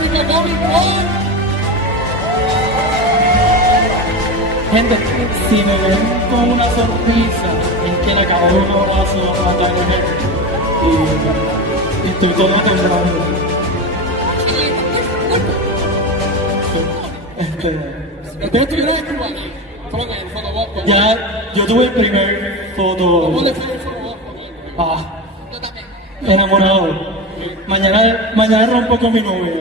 Geekrican Pod. Gente, si me ven con una sonrisa, es que le acabo de un abrazo a toda la gente y estoy todo temblando. Ya, yo tuve el primer foto. Enamorado. Mañana rompo con mi novia.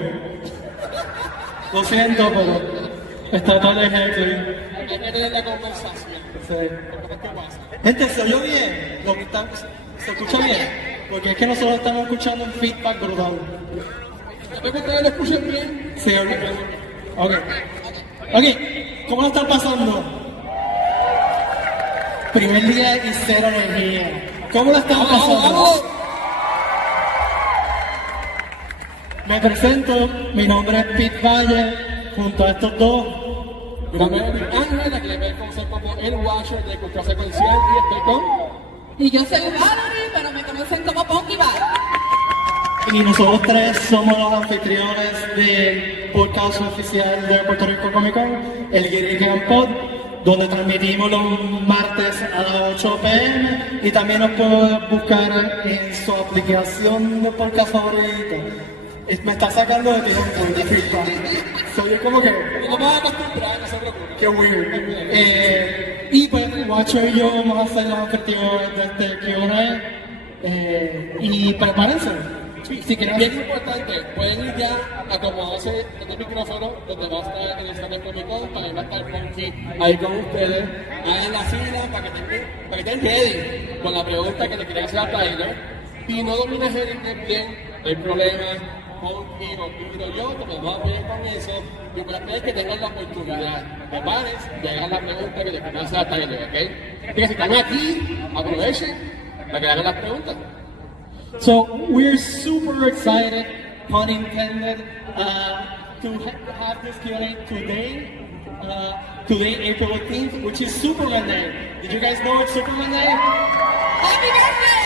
Lo siento, pero está todo de Hoechlin. Hay que tener la conversación. Sí. ¿Qué pasa? Gente, ¿se oyó bien? ¿Se escucha bien? Porque es que nosotros estamos escuchando un feedback brutal. ¿Espero que ustedes lo escuchen bien? Sí, ok. Ok, ¿cómo lo están pasando? Primer día y cero energía. ¿Cómo lo están pasando? Me presento, mi nombre es Valle, junto a estos dos. Mi nombre es Ángel, a quien me conocen como el Watcher de Cultura Secuencial, y estoy con... Y yo soy Valeria, pero me conocen como Punkyval. Y nosotros tres somos los anfitriones del podcast oficial de Puerto Rico Comic Con, el Geekrican Pod, donde transmitimos los martes a las 8 p.m. y también nos pueden buscar en su aplicación de podcast favorita. Me está sacando de tiempo, disculpa. Soy como que... No me voy a acostumbrar, no se preocupen. Qué weird. Y pues, Watcher y yo vamos a hacer los objetivos de este Q&A. Y prepárense. Si quieren... Bien importante, pueden ir ya a acomodarse en el micrófono donde va a estar el stand de Comic Con, para que va a estar Punky ahí con ustedes, ahí en la fila, para que estén ready con la pregunta que le querían hacer a Tyler. Si no dominas el inglés bien, no hay problema. Punky o yo, que nos vamos bien con eso. Lo importante es que tengan la oportunidad de pares y hagan la pregunta que le quieran hacer a Tyler, ¿ok? Así que si están aquí, aprovechen para que hagan las preguntas. So we're super excited, pun intended, to have this Q&A today. Today, April 18th, which is Superman Day. Did you guys know it's Superman Day? ¡Happy birthday!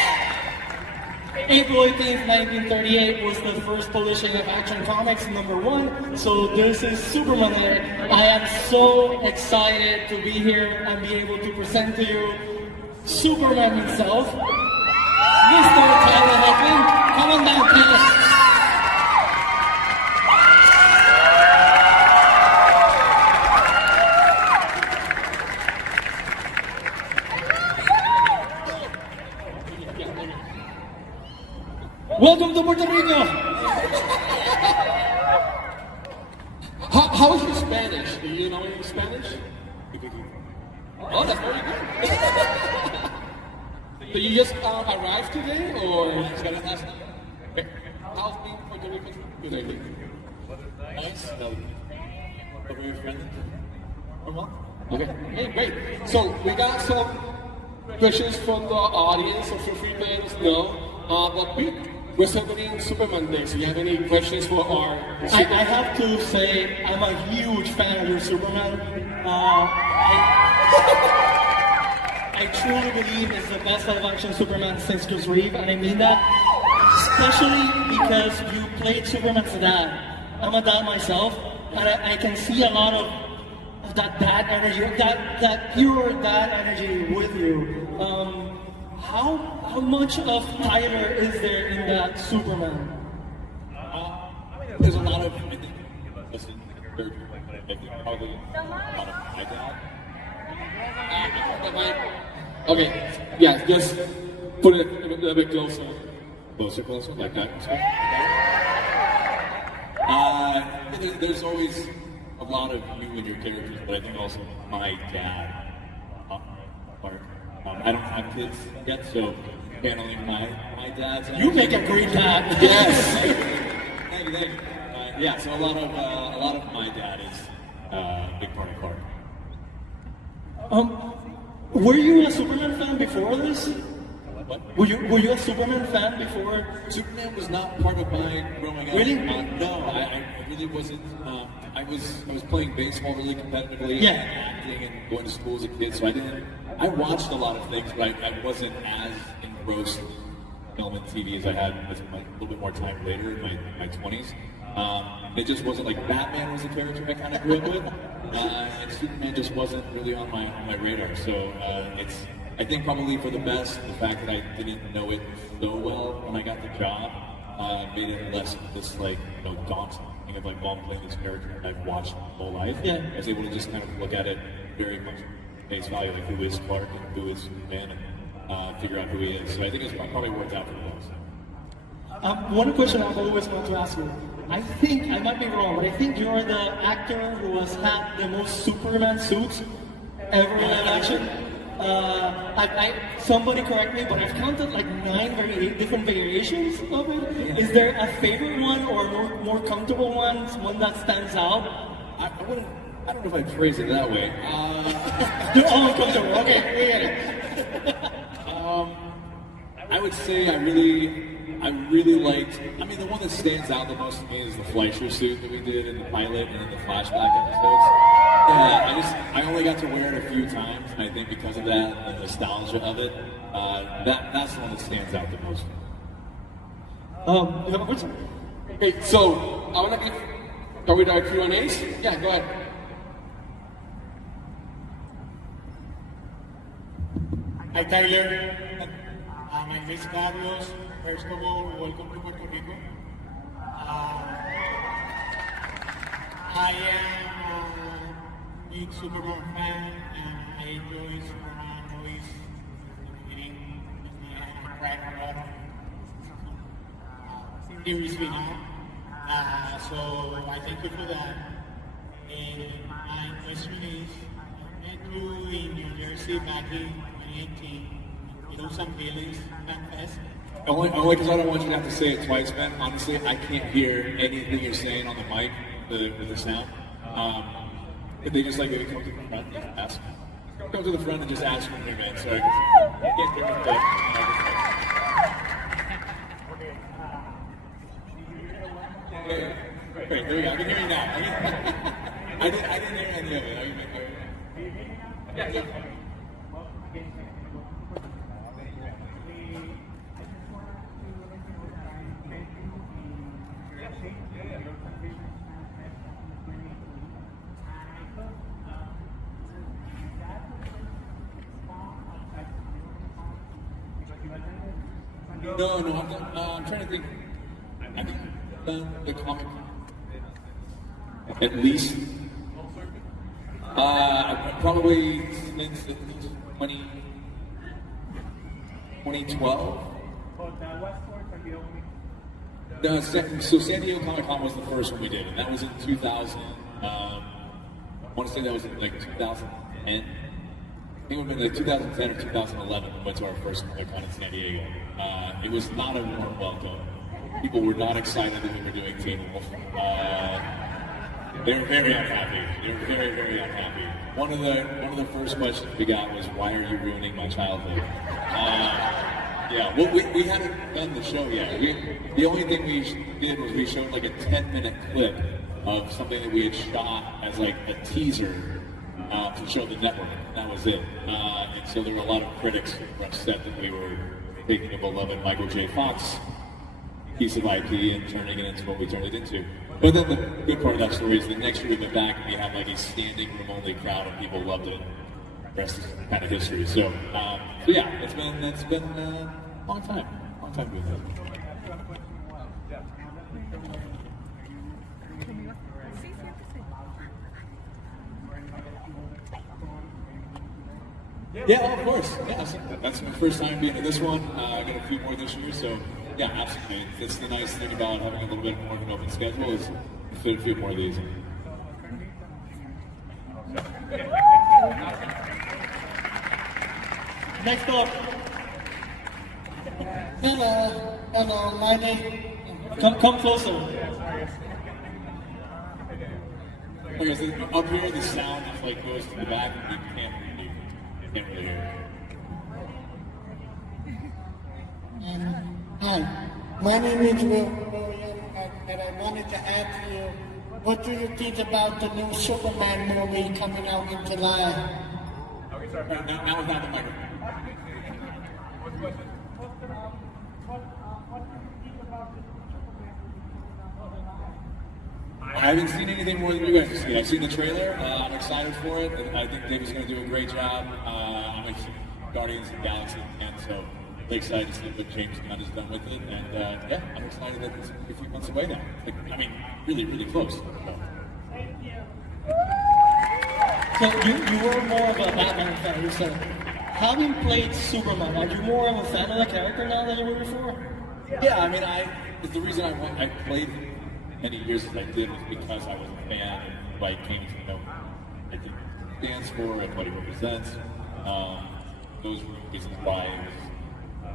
April 18th, 1938 was the first publishing of Action Comics #1, so this is Superman Day. I am so excited to be here and be able to present to you Superman himself, Mr. Tyler Hoechlin. Come on down, Tyler. Welcome to Puerto Rico! How is your Spanish? Do you know any Spanish? Oh, that's very good. So you just arrived today, or how's being Puerto Rico today? Nice. Very friendly. Okay. Hey, great. So we got some questions from the audience, so feel free to let us know. But we're celebrating Superman Day, so you have any questions for our... I have to say, I'm a huge fan of your Superman. I truly believe it's the best live-action Superman since Chris Reeve, and I mean that especially because you played Superman's dad. I'm a dad myself, and I can see a lot of that dad energy, that pure dad energy with you. How much of Tyler is there in that Superman? There's a lot of, I think, probably a lot of my dad. Okay, yeah, just put it a little bit closer. Closer, like that. There's always a lot of you and your characters, but I think also my dad. I don't have kids yet, so channeling my dad's. You make a great dad. Yes. Thank you. Yeah, so a lot of my dad is a big part of Clark. Were you a Superman fan before this? What? Were you a Superman fan before? Superman was not part of my growing up. Really? No, I really wasn't. I was playing baseball really competitively, Yeah. and acting and going to school as a kid, so I watched a lot of things, but I wasn't as engrossed in film and TV as I had with a little bit more time later in my 20s. It just wasn't like Batman was a character I kind of grew up with, and Superman just wasn't really on my radar. So I think probably for the best, the fact that I didn't know it so well when I got the job made it less this like daunting thing of like, well, I'm playing this character I've watched my whole life. Yeah. I was able to just kind of look at it very much face value, like who is Clark and who is Superman, and figure out who he is. So I think it's probably worked out for the best. One question I've always wanted to ask you. I think, I might be wrong, but I think you're the actor who has had the most Superman suits ever in live action. Somebody correct me, but I've counted like 9 different variations of it. Is there a favorite one or a more comfortable one that stands out? I don't know if I'd phrase it that way. They're all uncomfortable. Okay, we get it. I would say I really liked. I mean, the one that stands out the most to me is the Fleischer suit that we did in the pilot and in the flashback episodes. Yeah, I only got to wear it a few times, and I think because of that, the nostalgia of it, that's the one that stands out the most. You have a question? Okay, so are we doing Q&As? Yeah, go ahead. Hi Tyler, my name is Carlos. First of all, welcome to Puerto Rico. I am a big Superman fan and I enjoy Superman movies from the beginning. I cried a lot of seriously now. So I thank you for that. And my question is, I met you in New Jersey back in 2018. You know some feelings, fan fest. Only because I don't want you to have to say it twice, Ben. Honestly, I can't hear anything you're saying on the mic with the sound. If they just like maybe come to the front and ask. Come to the front and just ask from here, man. Sorry, I can't hear the microphone. Great, there we go. I can hear you now. I didn't hear any of it. Yeah. No, I'm trying to think. I think the comic, at least, probably since 2012. No, so San Diego Comic Con was the first one we did, and that was in 2000. I want to say that was in like 2010. I think it would have been like 2010 or 2011 we went to our first Comic Con in San Diego. It was not a warm welcome. People were not excited that we were doing Teen Wolf. They were very unhappy. They were very, very unhappy. One of the first questions we got was, "Why are you ruining my childhood?" Yeah, well, we hadn't done the show yet. The only thing we did was we showed like a 10-minute clip of something that we had shot as like a teaser to show the network. That was it. And so there were a lot of critics who were upset that we were taking a beloved Michael J. Fox piece of IP and turning it into what we turned it into. But then the good part of that story is that next year we went back and we had like a standing room only crowd and people loved it. The rest is kind of history. So yeah, it's been a long time doing that. Yeah, of course. Yeah, that's my first time being at this one. I got a few more this year, so yeah, absolutely. That's the nice thing about having a little bit more of an open schedule is to fit a few more of these in. Next up. Hello, my name. Come closer. Okay, so up here the sound just like goes to the back and you can't really hear it. Hi, my name is William, and I wanted to ask you, what do you think about the new Superman movie coming out in July? Now without the microphone. I haven't seen anything more than you guys have seen. I've seen the trailer. I'm excited for it. And I think David's going to do a great job. I'm a Guardians of the Galaxy fan, so really excited to see what James Gunn has done with it. And yeah, I'm excited that it's a few months away now. Like, I mean, really, really close. So you were more of a Batman fan, you said. Having played Superman, are you more of a fan of the character now than you were before? Yeah, I mean, it's the reason I played many years as I did was because I was a fan and like came to know what it stands for and what it represents. Those were the reasons why it was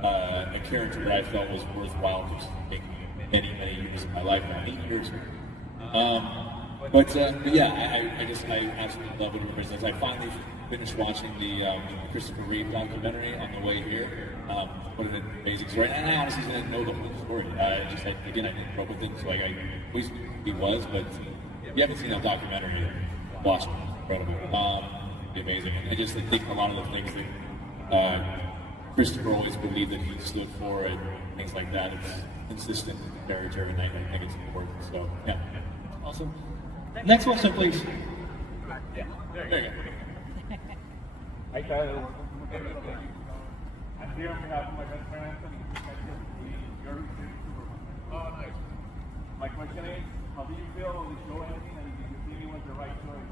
a character that I felt was worthwhile pursuing many years of my life now, 8 years. But yeah, I just I absolutely love what it represents. I finally finished watching the Christopher Reeve documentary on the way here. What an amazing story! And I honestly didn't know the whole story. I didn't grow up with it, so I always knew who he was. But if you haven't seen that documentary, watch it. It's incredible. It'd be amazing. And I just think a lot of the things that Christopher always believed that he stood for and things like that. It's consistent with the character, and I think it's important. So yeah. Awesome. Next question, please. Yeah. There you go. Ahí está. I'm here on behalf of my best friend Anthony. Oh, nice. My question is, how do you feel about the show ending, and did you think it was the right choice?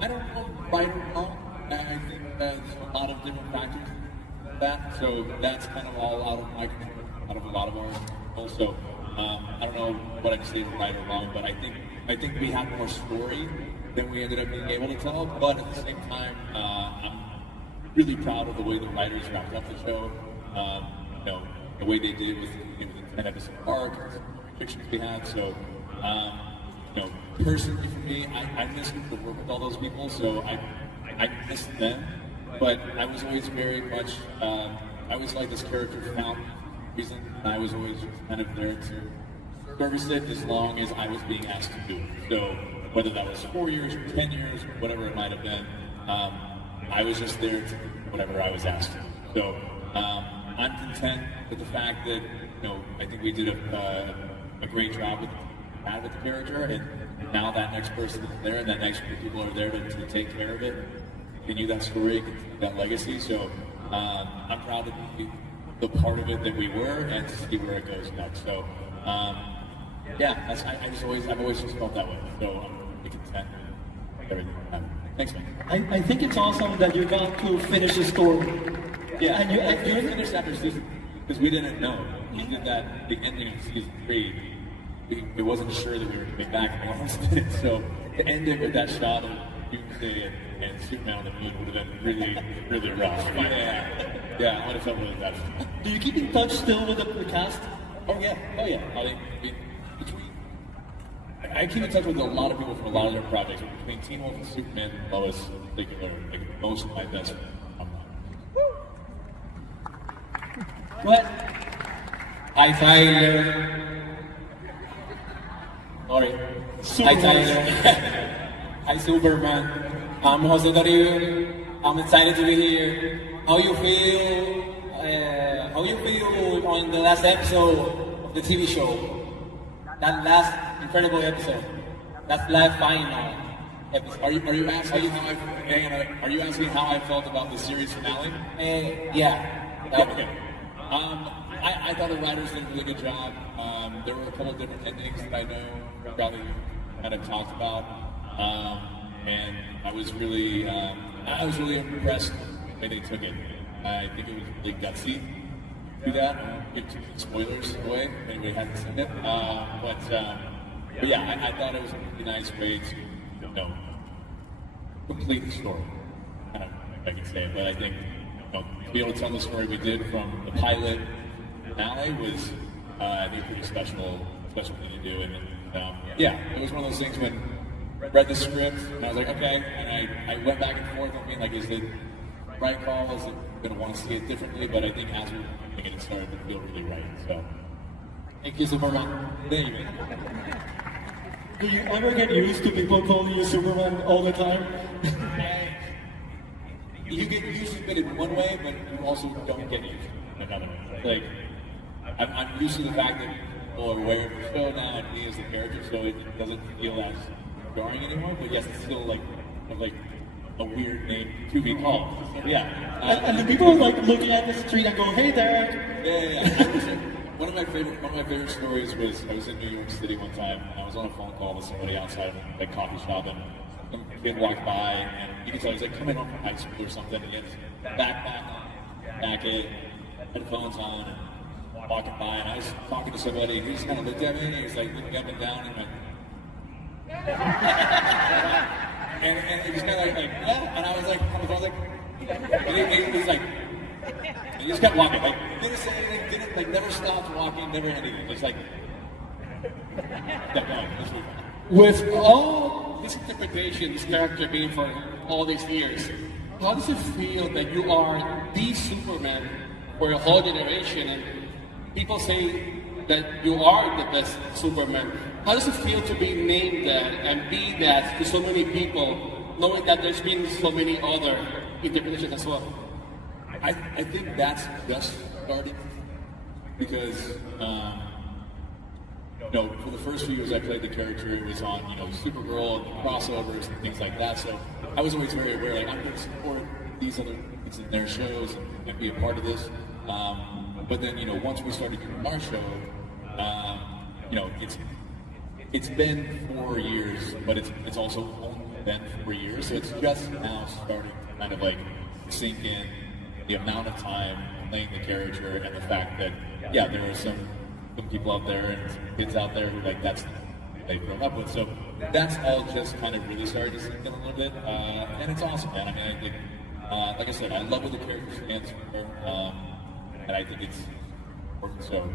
I don't know right or wrong. I think there's a lot of different factors in that, so that's kind of all out of my control, out of a lot of our control. So I don't know what I can say is right or wrong, but I think we have more story than we ended up being able to tell. But at the same time, I'm really proud of the way the writers wrapped up the show. You know, the way they did it with the 10-episode arc, the restrictions we had. So, you know, personally for me, I miss the work with all those people. So I miss them. But I was always very much, I always liked this character for now reason. I was always kind of there to service it as long as I was being asked to do it. So whether that was 4 years or 10 years or whatever it might have been, I was just there to do whatever I was asked to do. So I'm content with the fact that, you know, I think we did a great job with the character, and now that next person is there, and that next group of people are there to take care of it, continue that story, continue that legacy. So I'm proud to be the part of it that we were, and to see where it goes next. So yeah, I've always just felt that way. So I'm really content with everything that happened. Thanks, man. I think it's awesome that you got to finish the story. Yeah, and you finished after season, because we didn't know. We did that the ending of season 3. We wasn't sure that we were coming back, and no one else did it. So to end it with that shot of Doomsday and Superman on the moon would have been really, really rough. Yeah, I would have felt really bad. Do you keep in touch still with the cast? Oh yeah. I keep in touch with a lot of people from a lot of their projects. Between Teen Wolf and Superman and Lois in particular, like most of my best friends. What? Hi Tyler. Sorry. Hi Tyler. Hi Superman. I'm Jose Toribio. I'm excited to be here. How you feel? How you feel on the last episode of the TV show? That last incredible episode. That's live final episode. Are you asking are you asking how I felt about the series finale? Yeah. Okay. I thought the writers did a really good job. There were a couple of different endings that I know probably kind of talked about, and I was really impressed with the way they took it. I think it was really gutsy to do that. I won't give too many spoilers away if anybody hasn't seen it. But yeah, I thought it was a really nice way to, you know, complete the story. I don't know if I can say it, but I think, you know, to be able to tell the story we did from the pilot finale was, I think, a pretty special thing to do. And yeah, it was one of those things when I read the script and I was like, okay, and I went back and forth on being like, is it right call? Is it going to want to see it differently? But I think as we were getting started, it feel really right. So, Thank you Superman. thank you. Do you ever get used to people calling you Superman all the time? You get used to it in one way, but you also don't get used to it in another way. Like, I'm used to the fact that more aware of the show now and he is the character, so it doesn't feel as jarring anymore. But yes, it's still like a weird name to be called. So, yeah. And the people are like looking at the street and go, "Hey, Derek." Yeah. One of my favorite stories was I was in New York City one time and I was on a phone call with somebody outside of a coffee shop and some kid walked by and you could tell he was like coming home from high school or something. And he had his backpack on, jacket, headphones on, and walking by and I was talking to somebody and he just kind of looked at me and he was like looking up and down and went. And he was kind of like, yeah, and I was like, and he's like, he just kept walking, like, didn't say anything, didn't, like, never stopped walking, never anything, just like, kept going, let's move on. With all this interpretation, this character being for all these years, how does it feel that you are the Superman for a whole generation and people say that you are the best Superman? How does it feel to be named that and be that to so many people, knowing that there's been so many other interpretations as well? I think that's just starting because, for the first few years I played the character, it was on, Supergirl and crossovers and things like that. So I was always very aware, like, I'm going to support these other things in their shows and be a part of this. But then, once we started doing our show, it's been 4 years, but it's also only been 4 years. So it's just now starting to kind of like sink in the amount of time playing the character and the fact that, yeah, there are some people out there and some kids out there who they've grown up with. So that's all just kind of really started to sink in a little bit. And it's awesome, man. I mean, I think, like I said, I love what the character stands for. And I think it's important. So,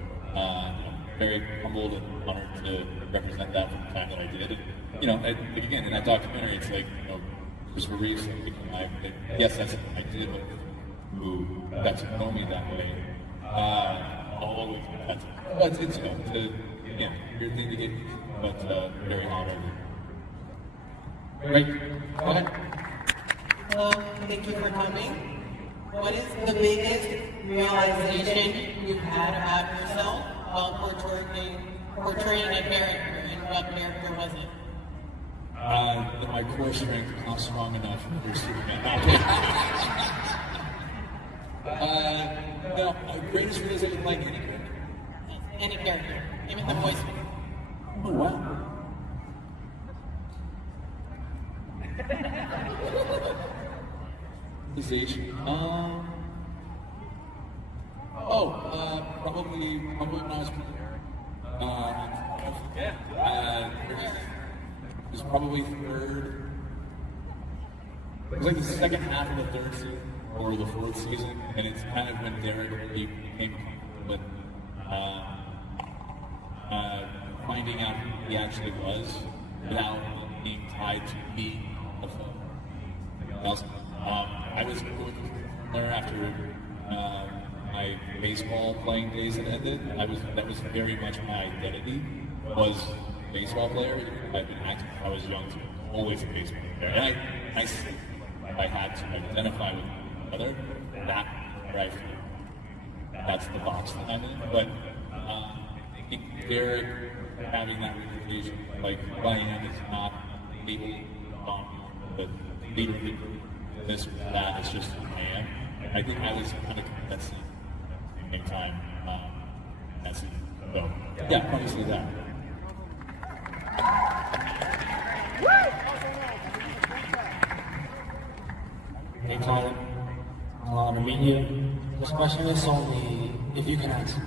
very humbled and honored to represent that from the time that I did. And, again, in that documentary, it's like, Christopher Reeves, yes, that's something I did, but who got to know me that way, always had to. But it's, a weird thing to get, but very honored. Great. Go ahead. Hello, thank you for coming. What is the biggest realization you've had about yourself while portraying a character, and what character was it? That my core strength is not strong enough for Superman. No, my greatest realization, like any character. Any character, even the voice. Oh, wow. Realization. Probably when I was it was probably third. It was like the second half of the third season or the fourth season, and it's kind of when Derek became comfortable with finding out who he actually was without being tied to me. I was going there after my baseball playing days had ended. That was very much my identity, was a baseball player. I've been acting since I was young, so always a baseball player. And I had to identify with my brother. That's where I feel that's the box that I'm in. But I think Derek having that realization, like who I am, is not able to lead me this or that. It's just who I am. I think I was kind of that scene at the same time. That's it. So yeah, probably see that. Hey Colin, to meet you. This question is only if you can answer.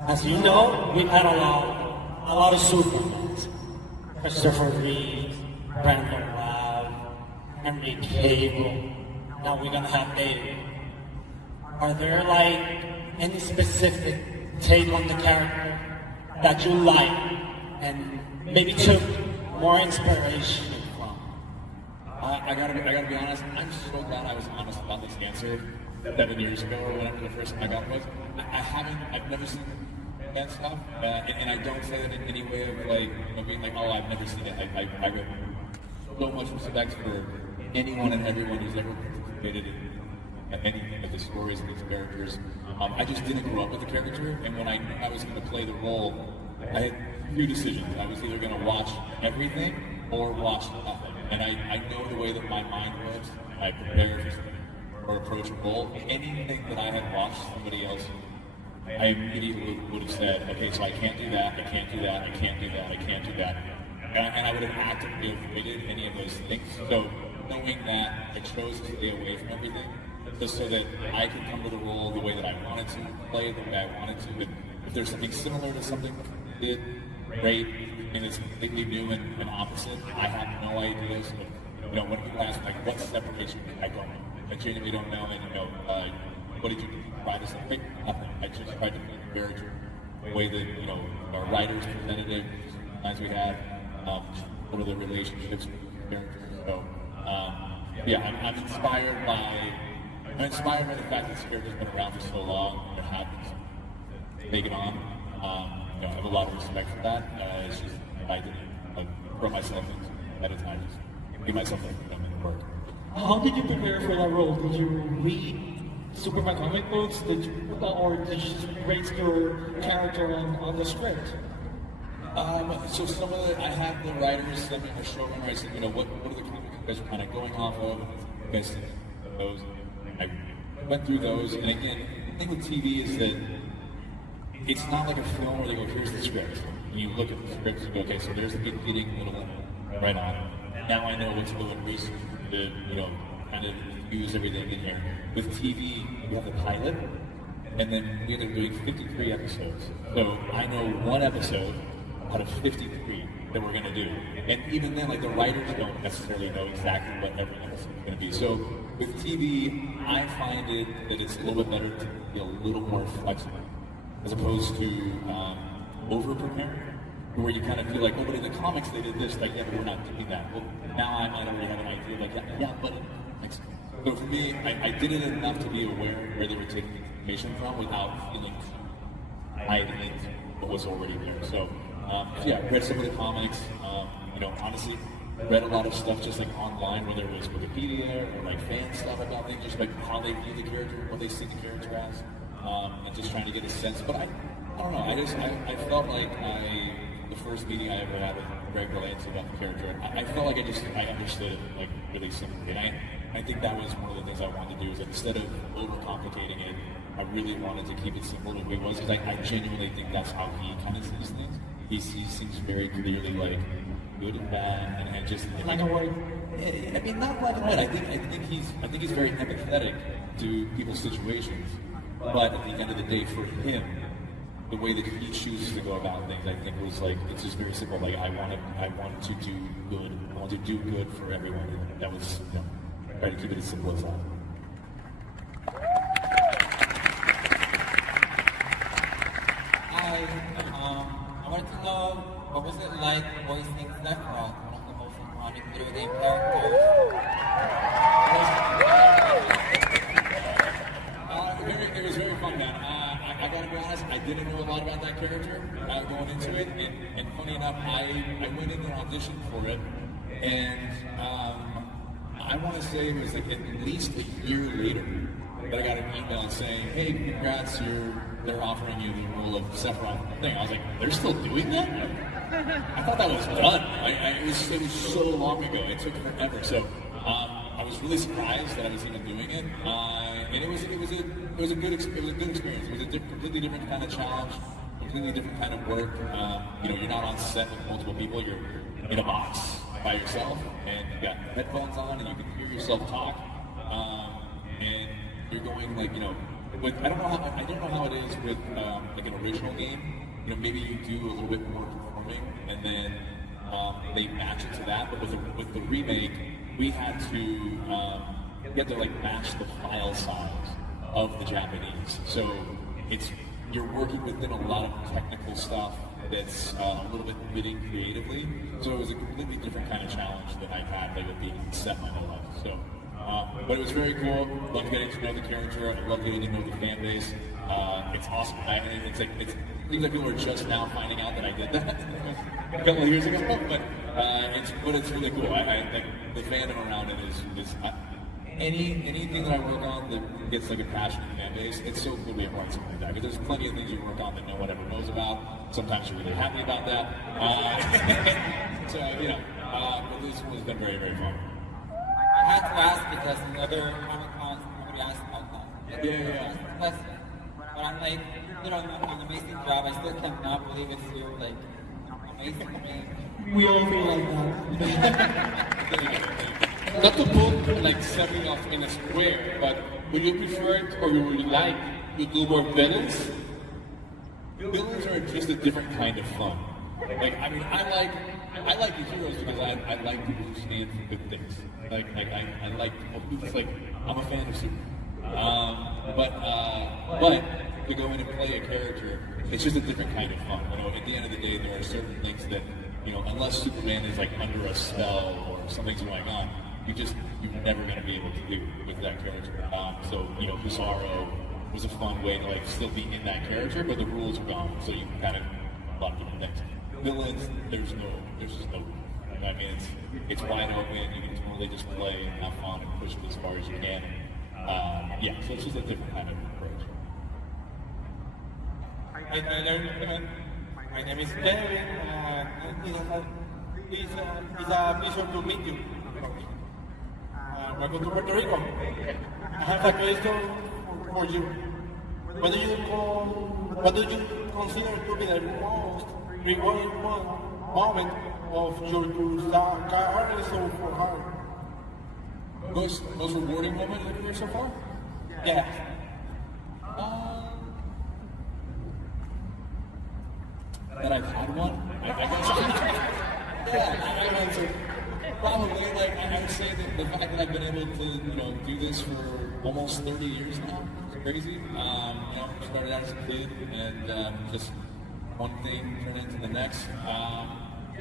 As you know, we've had a lot of Supermans. Christopher Reeves, Brandon Routh, Henry Cable. Now we're gonna have David. Are there any specific take on the character that you like and maybe took more inspiration from? I gotta be honest. I'm so glad I was honest about this answer 7 years ago or whenever the first time I got it was. I've never seen that stuff, and I don't say that in any way of being like, oh, I've never seen it. I have so much respect for anyone and everyone who's ever participated anything of the stories of these characters. I just didn't grow up with the character, and when I knew I was going to play the role, I had few decisions. I was either going to watch everything or watch nothing. And I know the way that my mind works. I prepare or approach a role. Anything that I had watched somebody else, I immediately would have said, okay, so I can't do that, I can't do that, I can't do that, I can't do that. And I would have actively avoided any of those things. So knowing that, I chose to stay away from everything, just so that I could come to the role the way that I wanted to, play it the way I wanted to. And if there's something similar to something I did, great, and it's completely new and opposite, I have no idea. So, when people ask me, like, what separates you, I don't know. I genuinely don't know. And, what did you try to say? Nothing. I just tried to play the character the way that, our writers presented it, as we had, one of the relationships with the characters. So, I'm inspired by the fact that this character's been around for so long and have been taken on. I have a lot of respect for that. It's just I didn't throw myself into at a time, just give myself a work. How did you prepare for that role? Did you read Superman comic books? Or did you just rate your character on the script? So some of I had the writers send me a showrunner. I said, what are the comics you guys are kind of going off of? You guys think those? I went through those, and again, the thing with TV is that it's not like a film where they go, here's the script. And you look at the script and go, okay, so there's the big beating, little one, right on. Now I know what to go and research to, kind of use everything in here. With TV, we have the pilot, and then we end up doing 53 episodes. So I know one episode out of 53 that we're going to do. And even then, the writers don't necessarily know exactly what every episode is going to be. So with TV, I find it that it's a little bit better to be a little more flexible, as opposed to over-preparing, where you kind of feel like, but in the comics they did this, but we're not doing that. Well, now I might already have an idea, but so for me, I did it enough to be aware of where they were taking information from without feeling tied into what was already there. So, read some of the comics, honestly, read a lot of stuff just online, whether it was Wikipedia or fan stuff about things, just how they view the character, what they see the character as. And just trying to get a sense, but I don't know. I felt like the first meeting I ever had with Greg Berlanti about the character, I felt like I understood it really simply, and I think that was one of the things I wanted to do. Is that instead of overcomplicating it, I really wanted to keep it simple to who he was, because I genuinely think that's how he kind of sees things. He sees things very clearly, good and bad, and just like a white. I mean, not black and white. I think he's very empathetic to people's situations. But at the end of the day, for him, the way that he chooses to go about things, I think was it's just very simple. I want to do good. I want to do good for everyone. And that was, try to keep it as simple as that. Hi, I wanted to know, what was it like voicing Sephiroth, one of the most iconic video game characters? It was very fun, man. I gotta be honest, I didn't know a lot about that character going into it, and funny enough, I went in and auditioned for it, and I want to say it was at least a year later that I got an email saying, hey, congrats, they're offering you the role of Sephiroth thing. I was like, they're still doing that? I thought that was done. It was so long ago. It took forever. So I was really surprised that I was even doing it. And it was a good experience. It was a completely different kind of challenge, completely different kind of work. You're not on set with multiple people. You're in a box by yourself, and you got headphones on, and you can hear yourself talk. And you're going with I don't know how it is with an original game. Maybe you do a little bit more performing, and then they match it to that. But with the remake, we had to match the file size of the Japanese. So you're working within a lot of technical stuff that's a little bit limiting creatively. So it was a completely different kind of challenge that I've had with being set my whole life. So, but it was very cool. Loved getting to know the character. I love getting to know the fan base. It's awesome. It seems like people are just now finding out that I did that a couple of years ago, but it's really cool. I think the fandom around it is anything that I work on that gets like a passionate fan base, it's so cool to be a part of something like that. Because there's plenty of things you work on that no one ever knows about. Sometimes you're really happy about that. So but this has been very, very fun. I had to ask because in other Comic Cons, nobody asked about that. Yeah. But I'm like, you know, an amazing job. I still cannot believe it's you. Like, amazing. I mean, We all feel like that. Not to put like something off in a square, but would you prefer it or would you like to do more villains? Villains are just a different kind of fun. Like, I mean, I like the heroes because I like people who stand for good things. I like people who just like, I'm a fan of Superman. But to go in and play a character, it's just a different kind of fun. You know, at the end of the day, there are certain things that, you know, unless Superman is like under a spell or something's going on, you're never going to be able to do with that character. So, you know, Bizarro was a fun way to like still be in that character, but the rules are gone, so you can kind of a lot of different things. Villains, there's just no. I mean, it's wide open. You can totally just play and have fun and push it as far as you can. So it's just a different kind of approach. my name is Valeria, and it's a pleasure to meet you. Welcome to Puerto Rico. I have a question for you. What do you consider to be the most rewarding moment of your career so far? Most rewarding moment in your career so far? Yeah. That I've had one? I guess. Probably, like, I would say that the fact that I've been able to, you know, do this for almost 30 years now is crazy. You know, started out as a kid and just one thing turned into the next.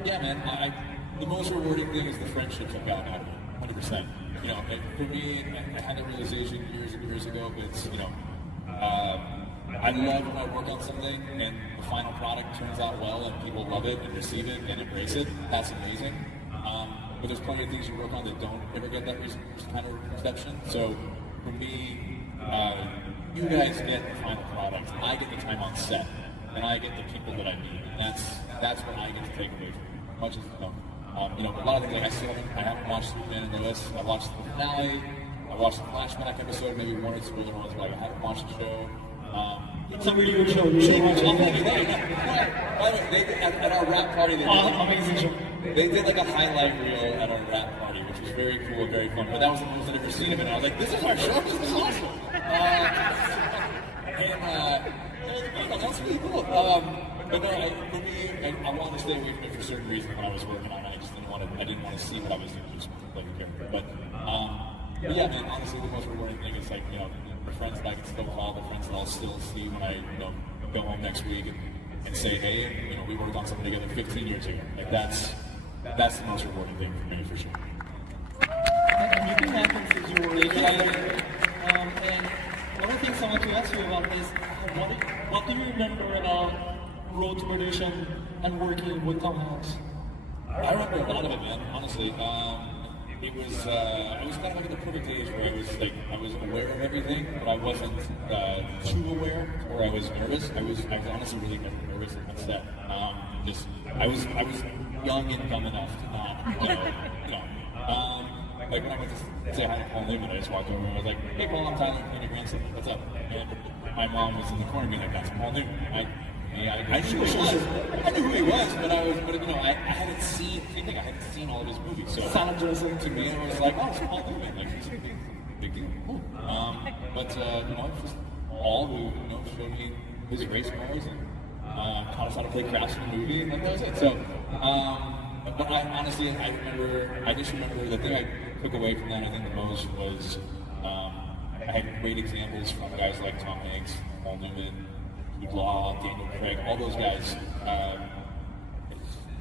Man, the most rewarding thing is the friendships I've gotten out of it, 100%. You know, for me, I had the realization years and years ago, but it's, you know, I love when I work on something and the final product turns out well and people love it and receive it and embrace it. That's amazing. But there's plenty of things you work on that don't ever get that kind of reception. So for me, you guys get the final product, I get the time on set, and I get the people that I meet. And that's what I get to take away from it. As much as you know, a lot of things like I haven't watched Superman and Lois. I watched the finale. I watched the Flashback episode, maybe one or two other ones, but I haven't watched the show. It's a really good show. You should watch it. By the way, they did, at our rap party, Amazing show. They did like a highlight reel at our rap party, which was very cool, very fun. But that was the most I'd ever seen of it. And I was like, this is our show. This is awesome. That's really cool. But no, for me, I wanted to stay away from it for certain reasons when I was working on it. I didn't want to see what I was doing, just like a character. But yeah, man, honestly, the most rewarding thing is like, you know, the friends that I can still call, the friends that I'll still see when I, you know, go home next week and say, hey, you know, we worked on something together 15 years ago. Like that's the most rewarding thing for me, for sure. And you can happen since you were together. And one of the things I want to ask you about is, what do you remember about road to production and working with Tom Hanks? I remember a lot of it, man. Honestly, it was I was kind of like in the perfect age where I was aware of everything, but I wasn't too aware, or I was nervous. I was honestly really nervous on set. I was young and dumb enough to not, you know. Like when I went to say hi to Paul Newman, I just walked over and I was like, "Hey, Paul, I'm Tyler, I'm your grandson. What's up?" And my mom was in the corner being like, "That's Paul Newman." I knew who he was. I knew who he was, but you know, I hadn't seen anything. I hadn't seen all of his movies. So to me, it was like, "Oh, it's Paul Newman. Like, he's a big deal." Cool. But you know, it's just all who, you know, showed me his race cars and taught us how to play craps in the movie, and that was it. So, but I just remember the thing I took away from that, I think the most was I had great examples from guys like Tom Hanks, Paul Newman, Jude Law, Daniel Craig, all those guys.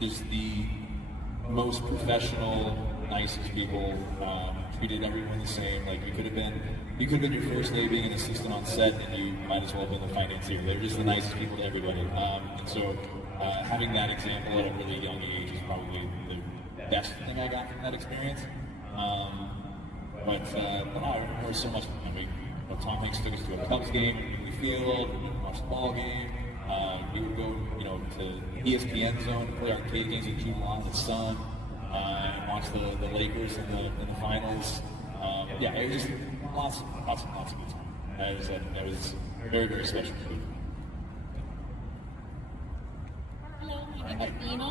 Is the most professional, nicest people. Treated everyone the same. Like you could have been your first day being an assistant on set, and you might as well have been the financier. They're just the nicest people to everybody. And so having that example at a really young age is probably the best thing I got from that experience. But I remember so much. I mean, Tom Hanks took us to a Cubs game in the field. We watched the ball game. We would go, to ESPN Zone to play arcade games with July in the sun and watch the Lakers in the finals. It was just lots of good time. That was very, very special for me. Hello, my name is Dino.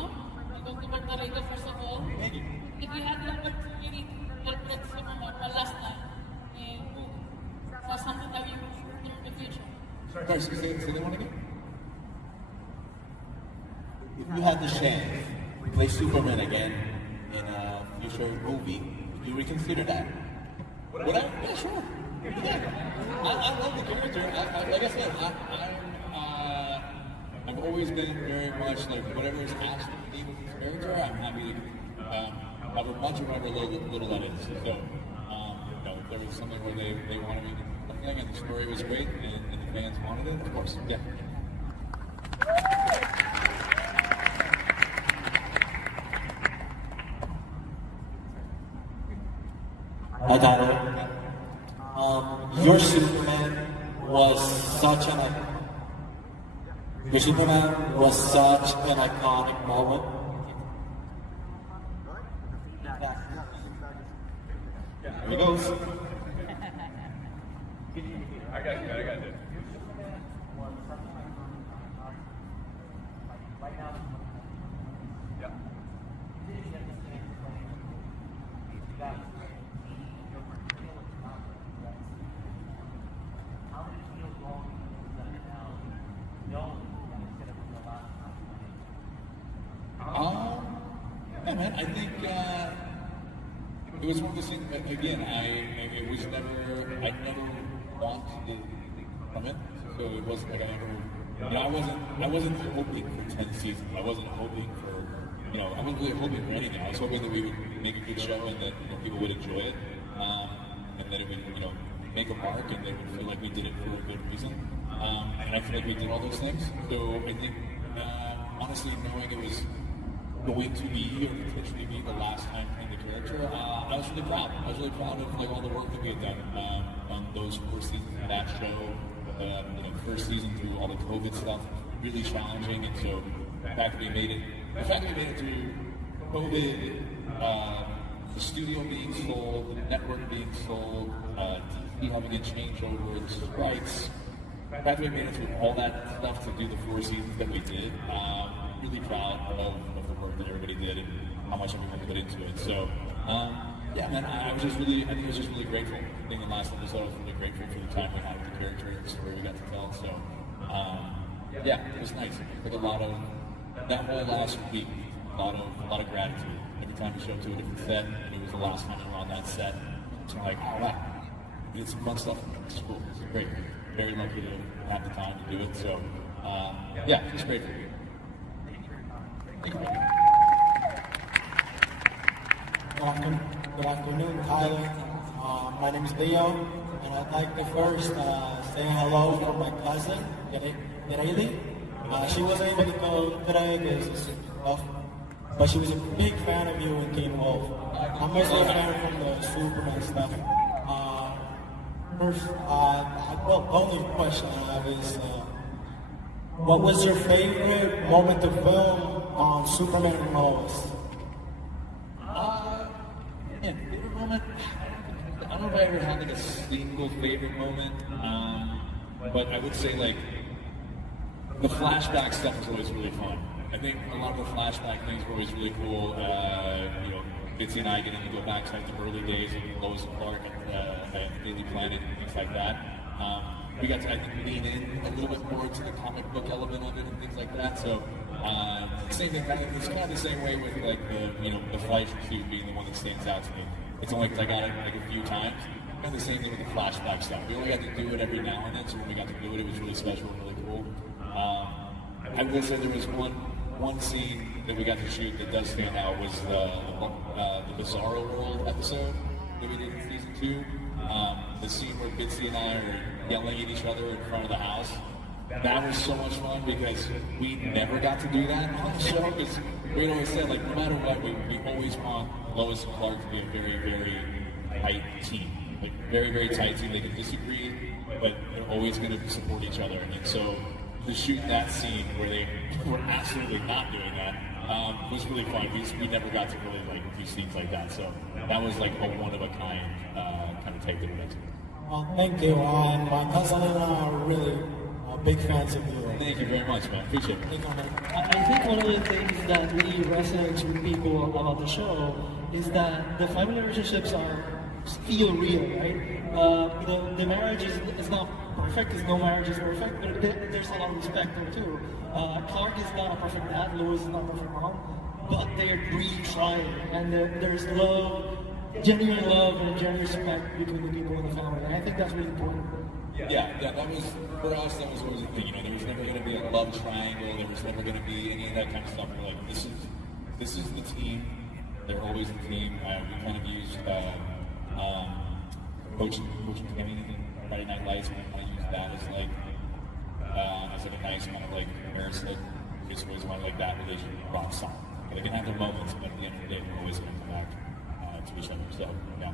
I'm going to Puerto Rico first of all. Thank you. If you had the opportunity to interpret Superman for last time, for something that you will do in the future. Sorry, say that one again? If you had the chance to play Superman again in a future movie, would you reconsider that? Would I? Yeah, sure. Yeah. I love the character. Like I said, I've always been very much like whatever is asked of me with this character, I'm happy to however much or however little that is. So, if there was something where they wanted me to do something and the story was great and the fans wanted it, of course, yeah. Hi, Tyler. Your Superman was such an iconic moment. Here he goes. I got it. Yeah. Yeah, man, I think it was one of those things, again, I never wanted it from it, so it wasn't like I wasn't hoping for 10 seasons. I wasn't hoping for, I wasn't really hoping for anything. I was hoping that we would make a good show and that people would enjoy it, and that it would, make a mark and they would feel like we did it for a good reason. And I feel like we did all those things. So I think, honestly, knowing it was going to be or potentially be the last time playing the character, I was really proud. I was really proud of all the work that we had done on those 4 seasons of that show. First season through all the COVID stuff, really challenging, and so the fact that we made it through COVID, the studio being sold, the network being sold, DC having a changeover, the strikes. The fact that we made it through all that stuff to do the 4 seasons that we did, really proud of the work that everybody did and how much everyone put into it. So, man, I was just really grateful. I think the last episode I was really grateful for the time we had with the character and the story we got to tell. So, it was nice. Like a lot of that whole last week, a lot of gratitude. Every time we showed up to a different set, and it was the last time we were on that set, it's like, oh wow, we did some fun stuff. It's cool. It's great. Very lucky to have the time to do it. So, just grateful. Thank you. Good afternoon, Tyler. My name is Leo, and I'd like to first say hello for my cousin, Yareli. She wasn't able to go today because it's tough, but she was a big fan of you and Teen Wolf. I'm mostly a fan from the Superman stuff. First, the only question I have is, what was your favorite moment to film on Superman and Lois? Favorite moment? I don't know if I ever had like a single favorite moment, but I would say like the flashback stuff was always really fun. I think a lot of the flashback things were always really cool. Bitsy and I getting to go back to like the early days of Lois and Clark and Daily Planet and things like that. We got to, I think, lean in a little bit more to the comic book element of it and things like that. So, same thing. It's kind of the same way with like the Fleischer suit being the one that stands out to me. It's only because I got it like a few times. And the same thing with the flashback stuff. We only got to do it every now and then, so when we got to do it, it was really special and really cool. I would say there was one scene that we got to shoot that does stand out was the Bizarro World episode that we did in season 2. The scene where Bitsy and I are yelling at each other in front of the house. That was so much fun because we never got to do that on the show because we always said, like, no matter what, we always want Lois and Clark to be a very, very tight team, like very, very tight team. They can disagree, but they're always going to support each other. And so to shoot that scene where they were absolutely not doing that was really fun. We never got to really like do scenes like that. So that was like a one of a kind kind of take that we got to. Well, thank you. And my cousin and I are really big fans of you. Thank you very much, man. Appreciate it. I think one of the things that really resonates with people about the show is that the family relationships feel real, right? The marriage is not perfect, because no marriage is perfect, but there's a lot of respect there too. Clark is not a perfect dad, Lois is not a perfect mom, but they are really trying, and there's love, genuine love and genuine respect between the people in the family, and I think that's really important. Yeah, that was, for us, that was always the thing, there was never going to be a love triangle, there was never going to be any of that kind of stuff. We're like, this is the team, they're always the team. We kind of used Coach Kenny, Friday Night Lights, we kind of used that as like a nice kind of like comparison. It's always one like that religion rock song. They can have their moments, but at the end of the day, we're always going to come back to each other. So, yeah.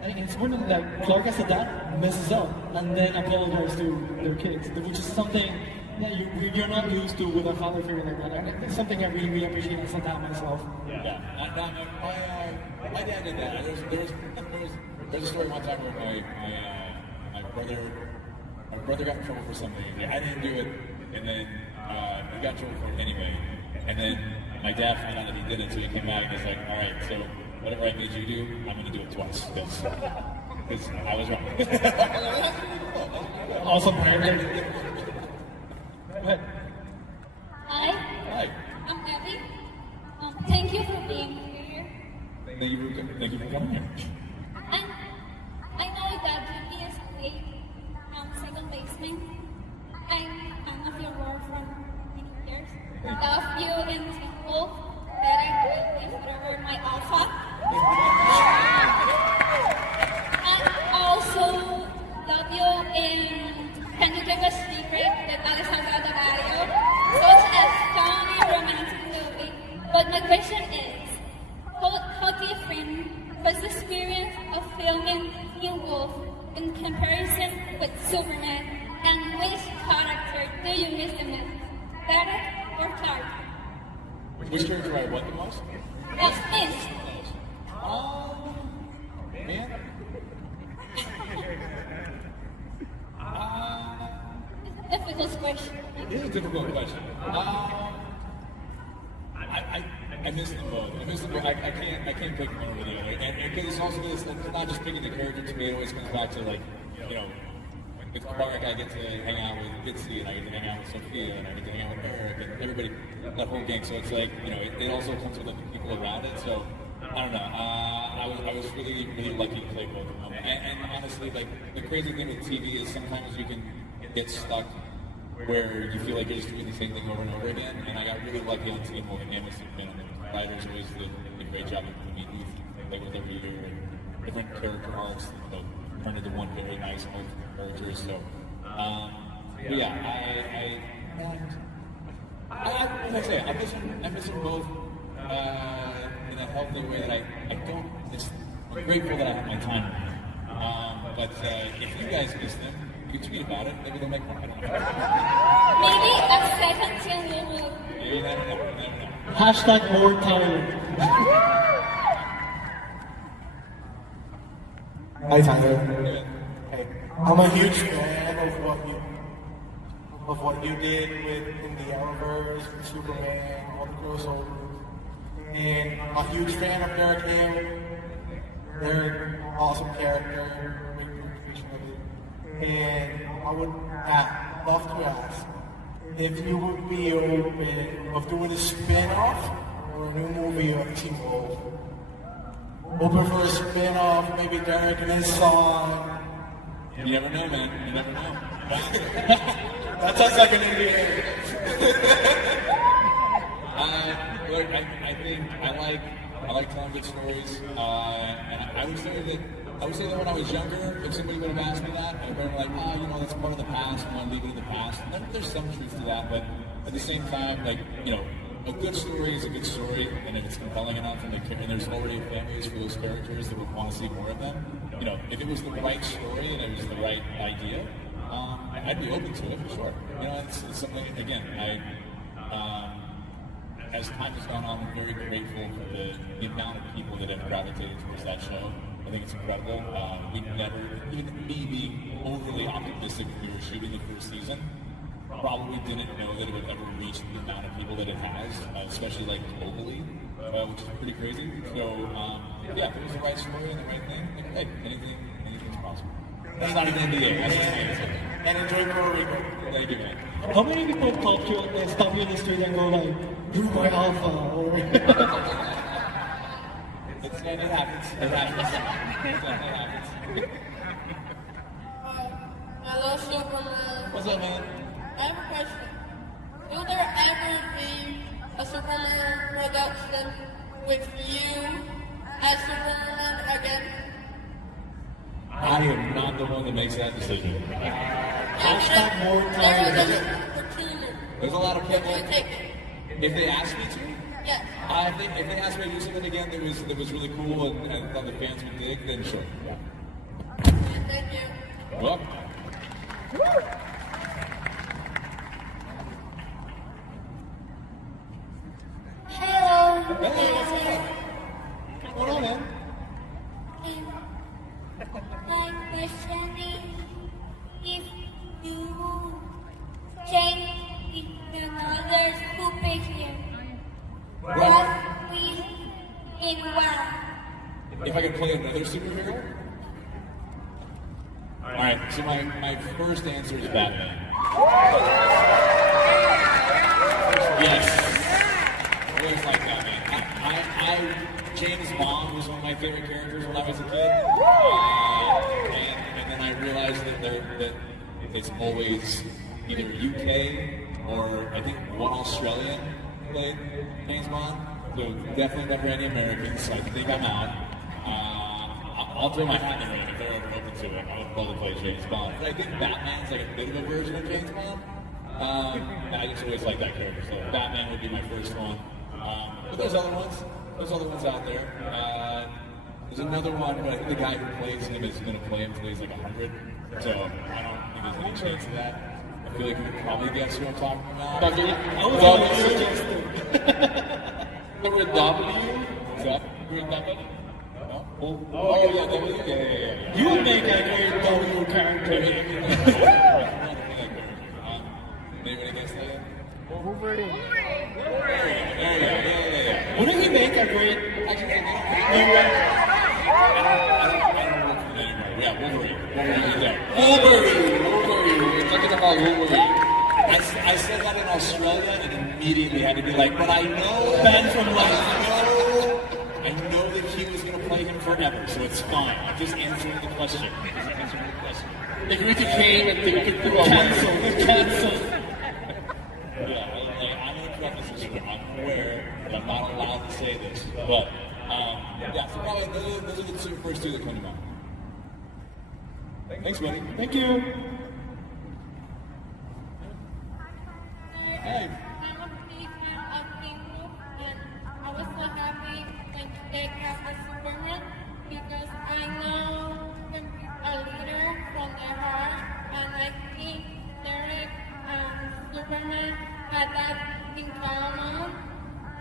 I think it's important that Clark as a dad messes up and then apologizes to their kids, which is something that you're not used to with a father figure like that. And it's something I really, really appreciate as a dad myself. Yeah. My dad did that. There's a story one time where my brother got in trouble for something. I didn't do it, and then he got in trouble for it anyway. And then my dad found out that he did it, so he came back and he's like, all right, so whatever I made you do, I'm going to do it twice, because I was wrong. Awesome, Brandon. Go ahead. Hi. I'm Abby. Thank you for being here. Thank you for coming here. And I know that Judy is late. Second baseman. I'm of your work for many years. Love you in single. Better if you were my alpha. I also love you in Can You Give a Secret with Alessandra Daddario, such a funny romantic movie. But my question is, how different was the experience of filming Teen Wolf in comparison with Superman, and which character do you miss the most, Derek or Clark? Which character I want the most? Yes, please. Man. It's a difficult question. It is a difficult question. I miss them both. I can't pick one over the other. And it's also this, it's not just picking the character. To me, it always comes back to like, with Clark, I get to hang out with Bitsy, and I get to hang out with Sophia, and I get to hang out with Eric, and everybody, that whole gang. So it's like, it also comes with the people around it. So I don't know. I was really, really lucky to play both of them. And honestly, like, the crazy thing with TV is sometimes you can get stuck where you feel like you're just doing the same thing over and over again. And I got really lucky on Teen Wolf and the writers always did a great job of putting me like with every year and different character arcs, turned into one very nice character. So, yeah, I miss them both in a healthy way that I don't. I'm grateful that I have my time. But if you guys miss them, you can tweet about it. Maybe they'll make one. I don't know. Maybe a second Teen Wolf. Maybe never know. Hashtag more Tyler. Hi Tyler. Hey, I'm a huge fan of what you did in the Arrowverse, with Superman, all the crossovers, and a huge fan of Derek Hale. Very awesome character, big appreciation of it. And I would love to ask if you would be open of doing a spin-off or a new movie of Teen Wolf. Open for a spin-off, maybe Derek and his son. You never know, man. You never know. That sounds like an NDA. Look, I think I like telling good stories. And I would say that when I was younger, if somebody would have asked me that, I would have been like, that's part of the past. I want to leave it in the past. And there's some truth to that, but at the same time, like, a good story is a good story, and if it's compelling enough, and there's already families for those characters that would want to see more of them, you know, if it was the right story and it was the right idea, I'd be open to it for sure. You know, it's something. Again, as time has gone on, I'm very grateful for the amount of people that have gravitated towards that show. I think it's incredible. We never, even me being overly optimistic when we were shooting the first season, probably didn't know that it would ever reach the amount of people that it has, especially like globally, which is pretty crazy. So, yeah, if it was the right story and the right thing, like, hey, anything's possible. That's not even NDA. That's just me. And enjoy Puerto Rico. Thank you, man. How many people talk to you and stop you in the street and go like, "You're my alpha," or? It happens. It happens. Hello, Superman. What's up, man? I have a question. Will there ever be a Superman production with you as Superman again? I am not the one that makes that decision. Hashtag more time. There is an opportunity. There's a lot of people. Would you take it? If they ask me to, Yes. I think if they ask me to do something again that was really cool and thought the fans would dig, then sure. Yeah. Thank you. You're welcome. Hello. What's going on, man? My question is, if you change another superhero, what will in one? If I could play another superhero? Alright, so my first answer is Batman. Yes. I always like Batman. James Bond was one of my favorite characters when I was a kid. And then I realized that it's always either UK or I think one Australian played James Bond. So definitely never any Americans, so I think I'm out. I'll throw my hat in the ring if they're ever open to it. I would love to play James Bond. But I think Batman's like a bit of a version of James Bond. I just always like that character, so Batman would be my first one. But there's other ones out there. There's another one, but I think the guy who plays him is going to play him until he's like 100. So I don't think there's any chance of that. I feel like you could probably guess who I'm talking about. Number W? What's up? W? Oh, yeah, W? Yeah. You would make a great W character. Anybody guess that? Wolverine. Yeah. Wouldn't he make a great? I don't work for that anymore. Yeah, Wolverine. Wolverine. We're talking about Wolverine. I said that in Australia and immediately had to be like, but I know Ben from I know that he was going to play him forever, so it's fine. I'm just answering the question. If we came and we could do a Cancel. Yeah, I'm going to preface this here. I'm aware that I'm not allowed to say this, but yeah, so probably those are the first two that come to mind. Thanks, buddy. Thank you. Hey. I'm a big fan of Pingu, and I was so happy when they cast a Superman because I know him a leader from their heart, and I think Derek and Superman had that in common.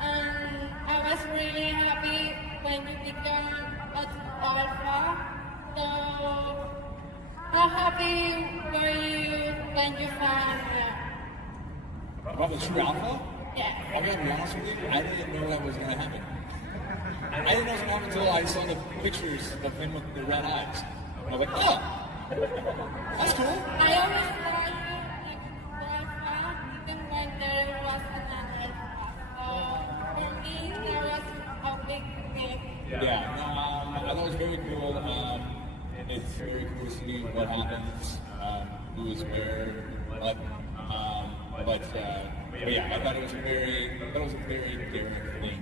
And I was really happy when you became an alpha. So, how happy were you when you found that? About the true alpha? Yeah. I'm going to be honest with you, I didn't know that was going to happen. I didn't know it was going to happen until I saw the pictures of him with the red eyes. And I was like, oh, that's cool. I always thought you like alpha even when there wasn't an alpha. So for me, that was a big thing. Yeah, I thought it was very cool. It's very cool to see what happens, who is where, what. But yeah, I thought it was a very daring thing.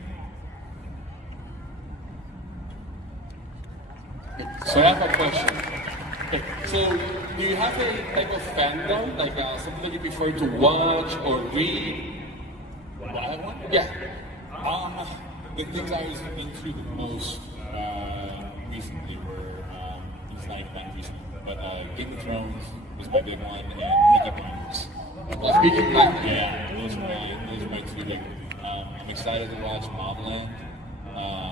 So I have a question. So, do you have a type of fandom, like something that you prefer to watch or read? Do I have one? Yeah. The things I was into the most recently were, not recently, but Game of Thrones was my big one, and Peaky Blinders. Yeah, those are my two big. I'm excited to watch Mobland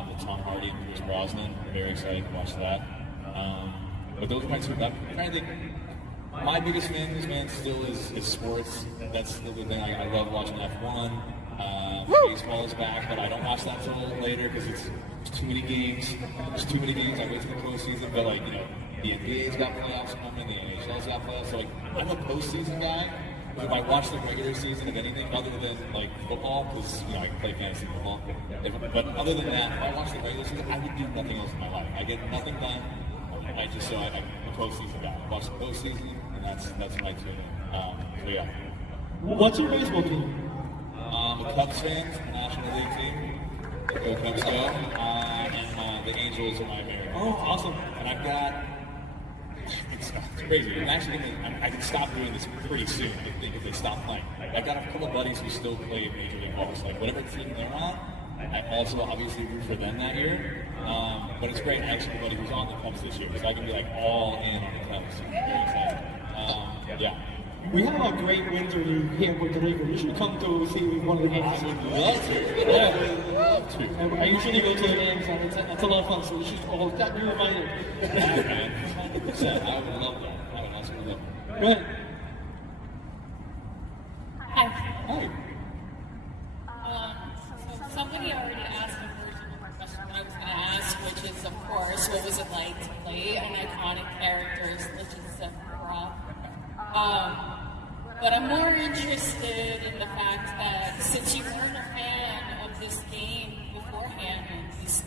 with Tom Hardy and Pierce Brosnan. I'm very excited to watch that. But those are my two. I'm trying to think. My biggest fan still is sports. That's still the thing. I love watching F1. Baseball is back, but I don't watch that till later because there's too many games. There's too many games. I wait till the postseason, but the NBA's got playoffs coming, the NHL's got playoffs. So I'm a postseason guy. But if I watch the regular season of anything other than football, because I play fantasy football. But other than that, if I watch the regular season, I would do nothing else in my life. I get nothing done. I'm a postseason guy. I watch the postseason, and that's my tune. So yeah. What's your baseball team? The Cubs fans, the National League team. Go Cubs go. And the Angels are my American. Oh, awesome. And I've got, it's crazy. I can stop doing this pretty soon, I think, if they stop playing. I've got a couple of buddies who still play Major League Ball. So whatever team they're on, I also obviously root for them that year. But it's great, actually, everybody who's on the Cubs this year, because I can be all in on the Cubs. I'm very excited. Yeah. We have a great winter league here in Puerto Rico. You should come to see one of the games. I would love to. Yeah, I would love to. I usually go to the games, and it's a lot of fun, so you should all that be reminded. 100%. I would love that. I would absolutely love that. Go ahead. Hi. Hi. So somebody already asked a version of the question I was going to ask, which is, of course, what was it like to play an iconic character such as Sephiroth? But I'm more interested in the fact that since you weren't a fan of this game beforehand, it's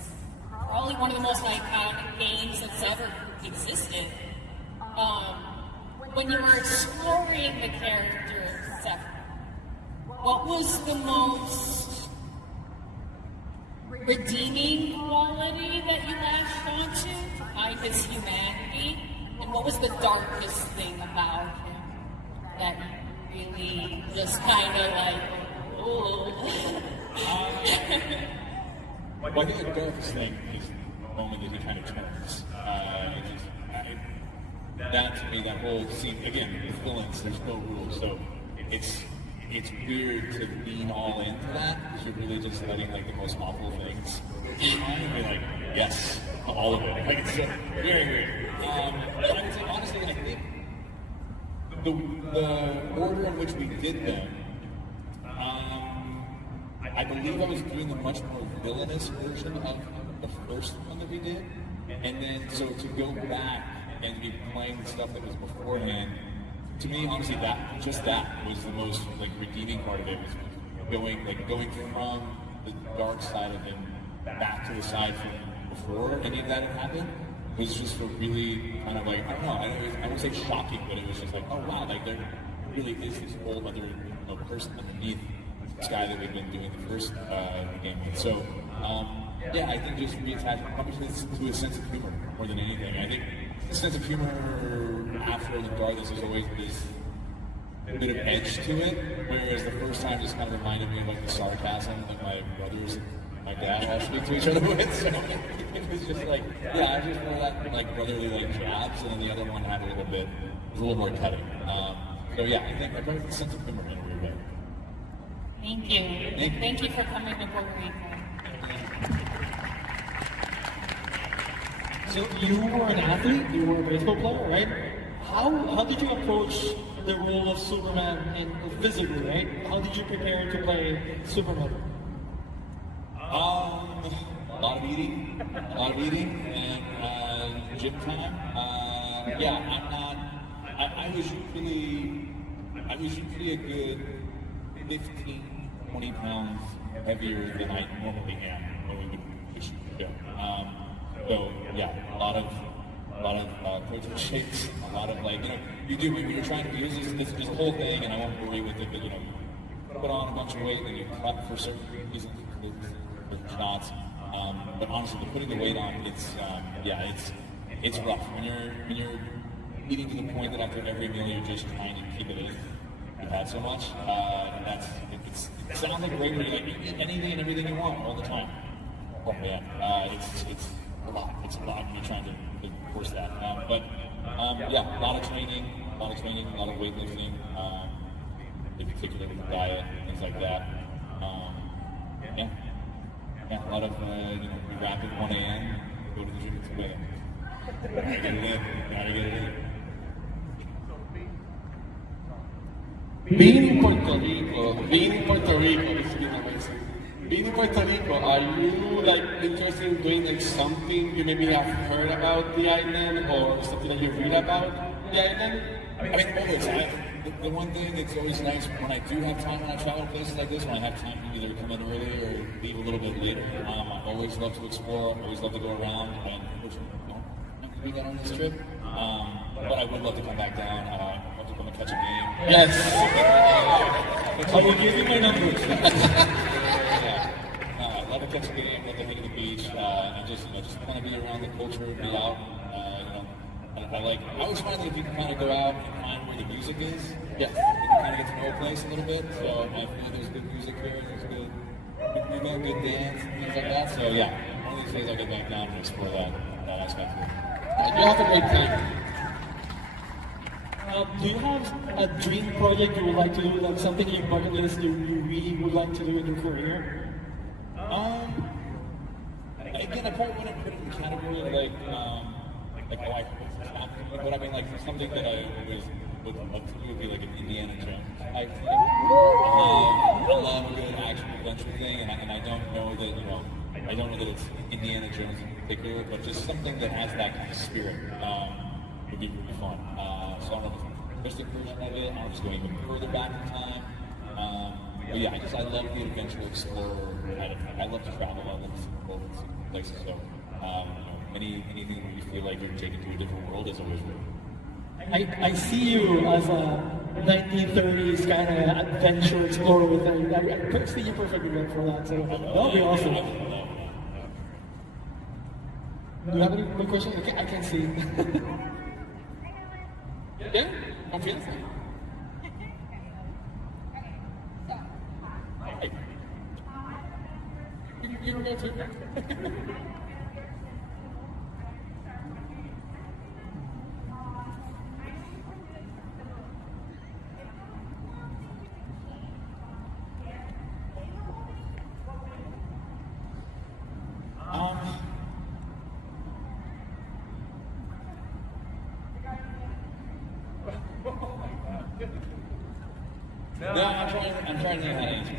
probably one of the most iconic games that's ever existed. When you were exploring the character Sephiroth, what was the most redeeming quality that you latched onto to find his humanity? And what was the darkest thing about him that you really just kind of oh. Well, I think the darkest thing is the moment that he kind of turns. That to me, that whole scene, again, with villains, there's no rules, so it's weird to lean all into that, because you're really just letting the most awful things and be like, yes, all of it. It's so very weird. I would say, honestly, I think the order in which we did them, I believe I was doing a much more villainous version of the first one that we did, and then so to go back and be playing the stuff that was beforehand, to me, honestly, that was the most redeeming part of it, was going from the dark side of him back to the side from before any of that had happened. It was just a really kind of I don't know, I wouldn't say shocking, but it was just oh wow, there really is this whole other person underneath this guy that we've been doing the first game with. So yeah, I think just reattaching probably to a sense of humor more than anything. I think the sense of humor after the darkness is always this bit of edge to it, whereas the first time just kind of reminded me of the sarcasm that my brothers and my dad all speak to each other with. So it was just yeah, I just know that brotherly jabs, and then the other one had a little bit, it was a little more cutting. So yeah, I think I brought the sense of humor in a weird way. Thank you. Thank you for coming to Puerto Rico. So you were an athlete, you were a baseball player, right? How did you approach the role of Superman physically, right? How did you prepare to play Superman? A lot of eating, and gym time. I was usually a good 15, 20 pounds heavier than I normally am when we would shoot the show. So yeah, a lot of protein shakes, a lot of you do when you're trying to use this whole thing, and I won't worry with it, but you put on a bunch of weight and you prep for certain reasons, for shots. But honestly, putting the weight on, it's rough when you're eating to the point that after every meal you're just trying to keep it in. You've had so much, it sounds like great radio, anything and everything you want all the time. Oh man, it's a lot. It's a lot when you're trying to enforce that. Yeah, a lot of training, a lot of weightlifting, in particular with the diet, things like that. Yeah, a lot of we wrap at 1 a.m. Go to the gym at 2 a.m. Gotta get it in. Being in Puerto Rico, this is amazing. Being in Puerto Rico, are you like interested in doing like something you maybe have heard about the island or something that you read about the island? I mean, always. The one thing that's always nice when I do have time when I travel places like this, when I have time to either come in early or leave a little bit later, I always love to explore, always love to go around, and which not to do that on this trip. But I would love to come back down. Love to come and catch a game. Yes. I will give you my numbers. Love to catch a game, love to hang at the beach, and just kind of be around the culture, be out. I always find that if you can kind of go out and find where the music is, you can kind of get to know a place a little bit. So I feel there's good music here, there's good movement, good dance, things like that. So yeah, one of these days I'll get back down and explore that aspect of it. You have a great time. Do you have a dream project you would like to do, like something in your bucket list you really would like to do in your career? Again, I probably wouldn't put it in the category of like how I hope this happens, but I mean like something that I always would love to do would be like an Indiana Jones type thing. I love a good action adventure thing, and I don't know that it's Indiana Jones in particular, but just something that has that kind of spirit would be really fun. So I don't know if it's a realistic version of it, I don't know if it's going even further back in time. But yeah, I love the adventure explorer. I love to travel. I love to see world and see places. So anything where you feel like you're taken to a different world is always good. I see you as a 1930s kind of adventure explorer with I could see you perfectly good for that. So that would be awesome. Do you have any quick questions? I can't see. Yeah, confianza. You can go too. No, I'm trying to think how to answer.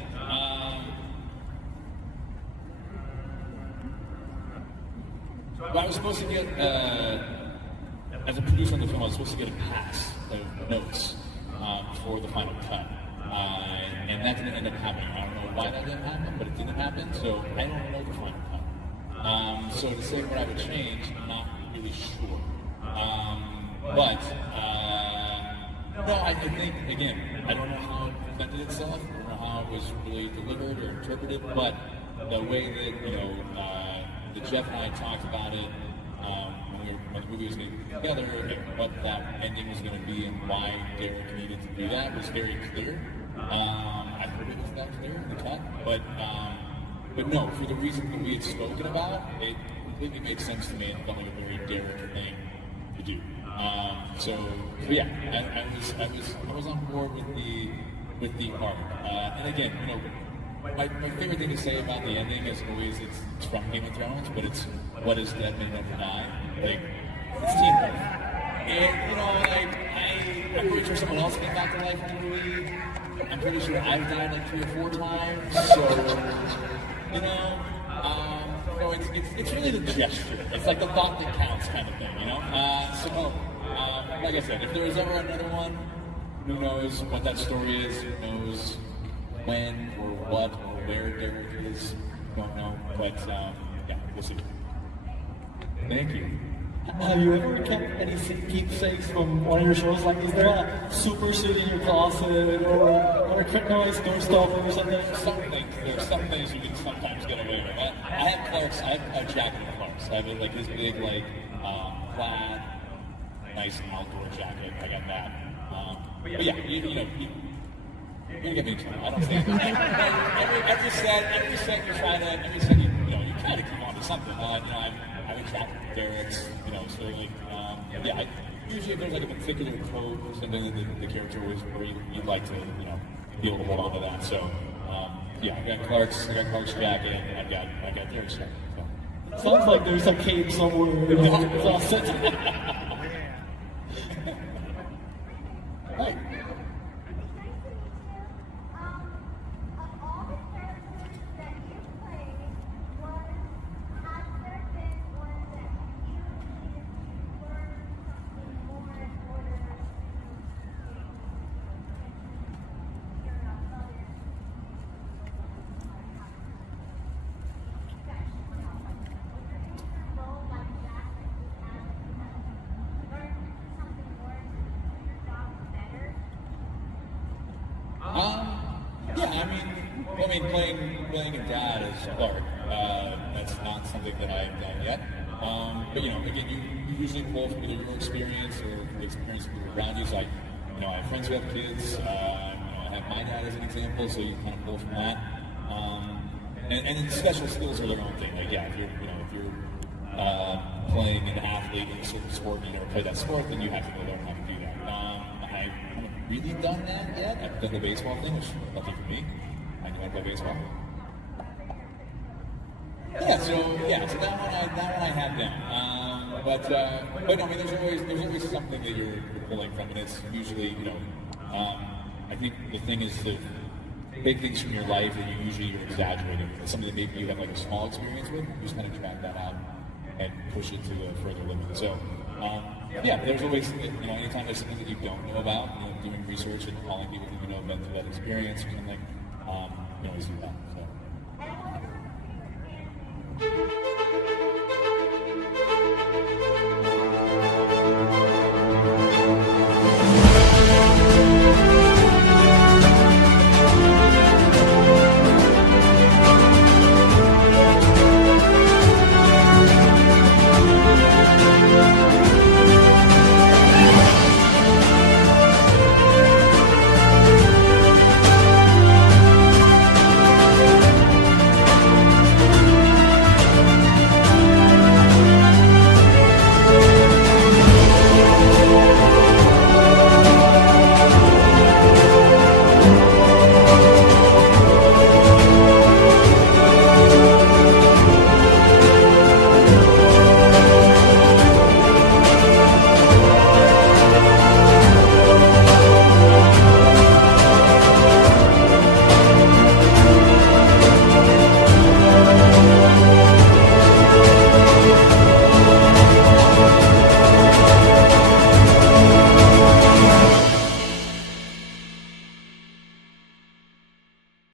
I was supposed to get, as a producer on the film, I was supposed to get a pass of notes for the final cut. And that didn't end up happening. I don't know why that didn't happen, but it didn't happen, so I don't know the final cut. So to say what I would change, I'm not really sure. No, I think, again, I don't know how it presented itself, I don't know how it was really delivered or interpreted, but the way that, Jeff and I talked about it when the movie was getting together, and what that ending was going to be and why Derek needed to do that was very clear. I hope it was that clear in the cut, but no, for the reason that we had spoken about, it completely made sense to me and felt like a very Derek thing to do. So yeah, I was on board with the arc. And again, my favorite thing to say about the ending is always it's from Game of Thrones, but it's what is dead may never die. Like, it's teamwork. And I'm pretty sure someone else came back to life in the movie. I'm pretty sure I've died like 3 or 4 times. So it's really the gesture. It's like the thought that counts kind of thing, like I said, if there was ever another one, who knows what that story is, who knows when or what or where Derek is, don't know, but yeah, we'll see. Thank you. Have you ever kept any keepsakes from one of your shows? Like, is there a super suit in your closet or a quick noise door stopper or something? There's some things you can sometimes get away with. I have Clark's, I have a jacket of Clark's. I have like this big, plaid, nice outdoor jacket. I got that. But yeah, You're gonna get me in trouble. I don't stand for that. Every set you try to, you kind of keep on to something. I've interacted with Derek's, so like, usually if there's like a particular code or something that the character was where you'd like to, be able to hold on to that. So, I got Clark's jacket, and I got Derek's jacket. So. Sounds like there's a cape somewhere. It's all set. Right. Playing a dad as Clark, that's not something that I've done yet. But again, you usually pull from either your experience or the experience of people around you. So I have friends who have kids. I have my dad as an example, so you kind of pull from that. And special skills are their own thing. Like if you're playing an athlete in a certain sport and you never played that sport, then you have to go learn how to do that. I haven't really done that yet. I've done the baseball thing, which is lucky for me. I knew I play baseball. So that one I have down. But no, I mean, there's always something that you're pulling from, and it's usually, I think the thing is the big things from your life that you usually are exaggerating. It's something that maybe you have like a small experience with, you just kind of drag that out and push it to a further limit. So, there's always, anytime there's something that you don't know about, doing research and calling people who know about that experience or something, you always do that. So.